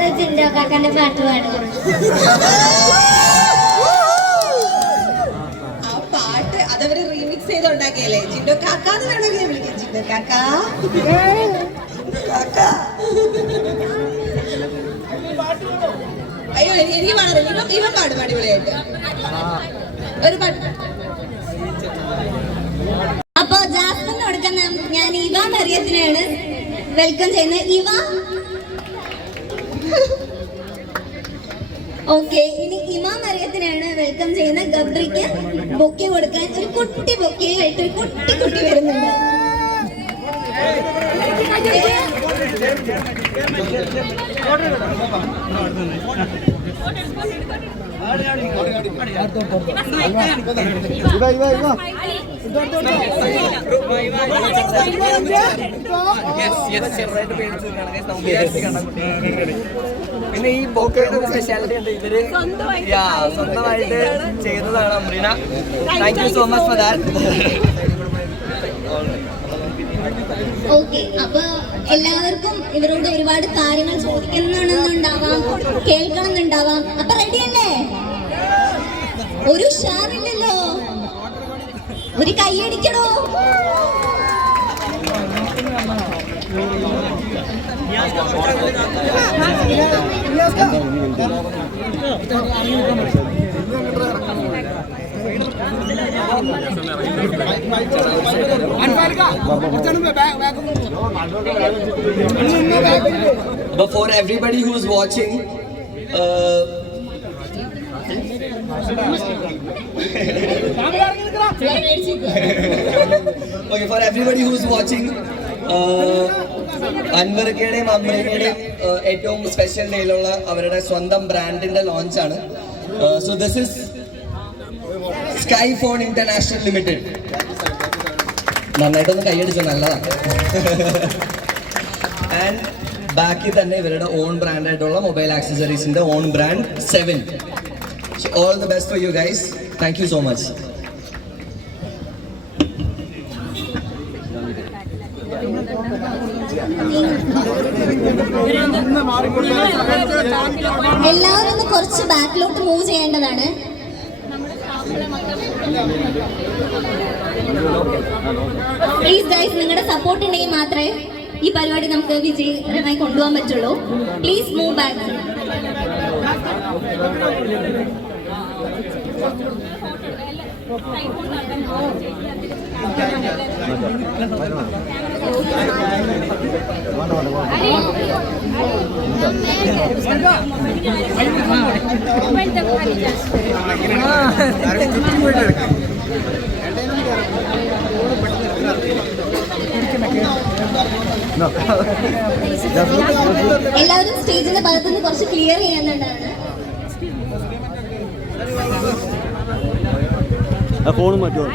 അടുത്ത ജിൻഡോ കാക്കാന്റെ പാട്ട് പാടും ആ പാട്ട് അതവര് റീമിക്സ് ചെയ്ത് ഉണ്ടാക്കിയല്ലേ ജിൻഡോ കാക്കാന്ന് വേണമെങ്കിൽ ഞാൻ വിളിക്കാം. ജിൻഡോ കാക്കാ. കാക്കാ. അയ്യോ എനി- എനിക്ക് പാടാറില്ല ഇവൻ ഇവൻ പാടും അടിപൊളിയായിട്ട്. ഒരു പാട്ട്. അപ്പൊ ജാസ്മിന് കൊടുക്കുന്ന ഞാൻ ഇവ മറിയത്തിനാണ് വെൽക്കം ചെയ്യുന്നത്. ഇവ. ഓക്കെ ഇനി ഇമാം അറിയത്തിനാണ് വെൽക്കം ചെയ്യുന്ന ഗബ്രിക്ക് ബൊക്കെ കൊടുക്കാൻ ഒരു കുട്ടി ബൊക്കെ ആയിട്ട് ഒരു കുട്ടി കുട്ടി വരുന്നുണ്ട്. പിന്നെ ഈ ബോക്കയുടെ സ്പെഷ്യാലിറ്റി ഉണ്ട്. ഇവർ സ്വന്തമായിട്ട് ചെയ്തതാണ് Amreena. Thank you so much for okay അപ്പൊ എല്ലാവർക്കും ഇവരോട് ഒരുപാട് കാര്യങ്ങൾ ചോദിക്കണമെന്നുണ്ടാവാം കേൾക്കണമെന്നുണ്ടാവാം. അപ്പൊ റെഡി അല്ലേ? ഒരു ഉഷാറില്ലല്ലോ. ഒരു കൈയടിക്കണോ But for everybody who's watching, uh, okay, for everybody who's uh, അൻവർക്കയുടെയും അമ്മയുടെയും ഏറ്റവും സ്പെഷ്യൽ ഡേയിലുള്ള അവരുടെ സ്വന്തം ബ്രാൻഡിന്റെ ലോഞ്ചാണ് so this is sky phone international limited നന്നായിട്ടൊന്ന് കൈയടിച്ചു നല്ലതാണ്. ആൻഡ് ബാക്കി തന്നെ ഇവരുടെ ഓൺ ബ്രാൻഡ് ആയിട്ടുള്ള mobile ആക്സസറീസിന്റെ own brand seven all the best for you guys thank you so much എല്ലാവരും ഒന്ന് കുറച്ച് ബാക്കിലോട്ട് മൂവ് ചെയ്യേണ്ടതാണ്. പ്ലീസ് ഗൈസ് നിങ്ങളുടെ സപ്പോർട്ട് ഉണ്ടെങ്കിൽ മാത്രമേ ഈ പരിപാടി നമുക്ക് വിജയകരമായി കൊണ്ടുപോകാൻ പറ്റുള്ളൂ. പ്ലീസ് മൂവ് ബാക്ക് എല്ലാവരും സ്റ്റേജിന്റെ ഭാഗത്തുനിന്ന് കുറച്ച് ക്ലിയർ ചെയ്യുന്നുണ്ടാണ്. ഫോണും മാറ്റുമോ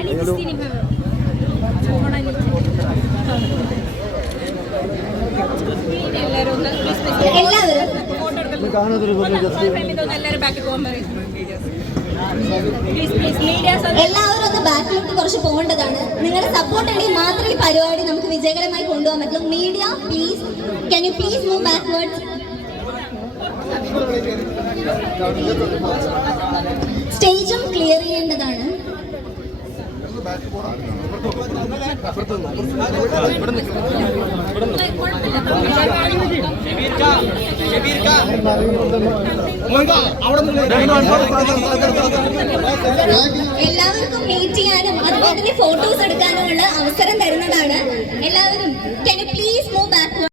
എല്ലാവരും ഒന്ന് ബാക്കിലോട്ട് കുറച്ച് പോകേണ്ടതാണ് നിങ്ങളുടെ സപ്പോർട്ട് ഉണ്ടെങ്കിൽ മാത്രമേ ഈ പരിപാടി നമുക്ക് വിജയകരമായി കൊണ്ടുപോകാൻ പറ്റുള്ളൂ media please can you please move backwards സ്റ്റേജും clear ചെയ്യേണ്ടതാണ് എല്ലാവർക്കും മീറ്റ് ചെയ്യാനും അതുപോലെ തന്നെ ഫോട്ടോസ് എടുക്കാനുമുള്ള അവസരം തരുന്നതാണ്. എല്ലാവരും